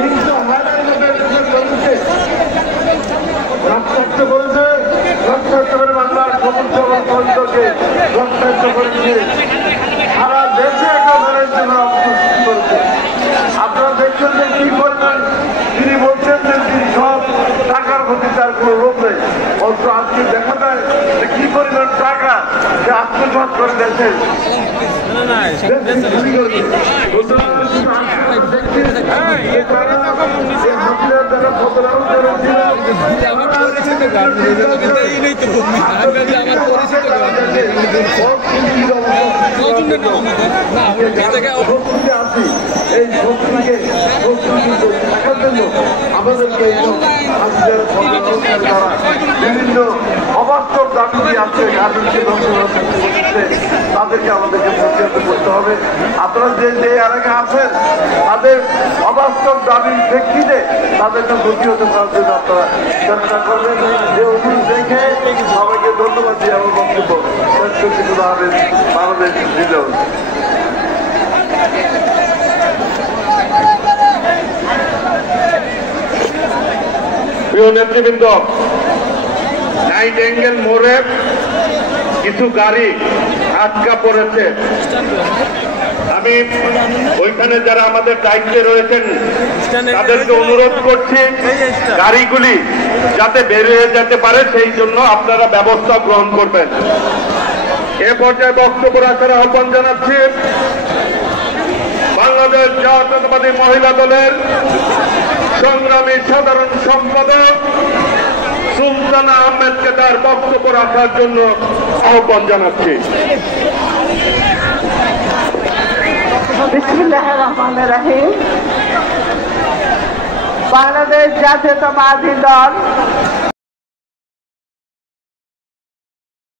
হিংস্র হায়নার মধ্যে জমিতে রক্তাক্ত করেছে, রক্তাক্ত করে বাংলার সবুজ সবল কণ্ঠকে রক্তাক্ত করেছে, সারা দেশে একটা নরেন্দ্র সৃষ্টি করেছে। আপনারা দেখছেন যে কি করবেন, তিনি বলছেন যে তিনি সব টাকার প্রতি তার কোনো লোভ নেই, অথচ আজকে দেখা যায় যে কি পরিমাণ টাকা সে আত্মসাৎ করে দেশের এই শক্তিকে থাকার জন্য আমাদেরকে বিভিন্ন অবাস্তব দাবি আছে তাদেরকে আমাদেরকে প্রতিহত করতে হবে। আপনারা যে এলাকায় আছেন তাদের অবাস্তব দাবির প্রেক্ষিতে তাদেরকে প্রতিহত করার জন্য আপনারা চেষ্টা করবেন। যে অনুরোধ দেখে সবাইকে ধন্যবাদ দিয়ে আমার বক্তব্য শেষ করছি। বাংলাদেশ দিলেও প্রিয় নেতৃবৃন্দ, নাইট অ্যাঙ্গেল মোড়ে কিছু গাড়ি আটকা পড়েছে। আমি ওইখানে যারা আমাদের দায়িত্বে রয়েছেন তাদেরকে অনুরোধ করছি গাড়িগুলি যাতে বের হয়ে যেতে পারে সেই জন্য আপনারা ব্যবস্থা গ্রহণ করবেন। এ পর্যায়ে বক্তব্য রাখার আহ্বান জানাচ্ছি বাংলাদেশ জাতীয়তাবাদী মহিলা দলের সংগ্রামী সাধারণ সম্পাদক সুলতানা আহমেদকে তার বক্তব্য রাখার জন্য আহ্বান জানাচ্ছি। বিসমিল্লাহির রহমানির রহিম। বাংলাদেশ জাতীয়তাবাদী দল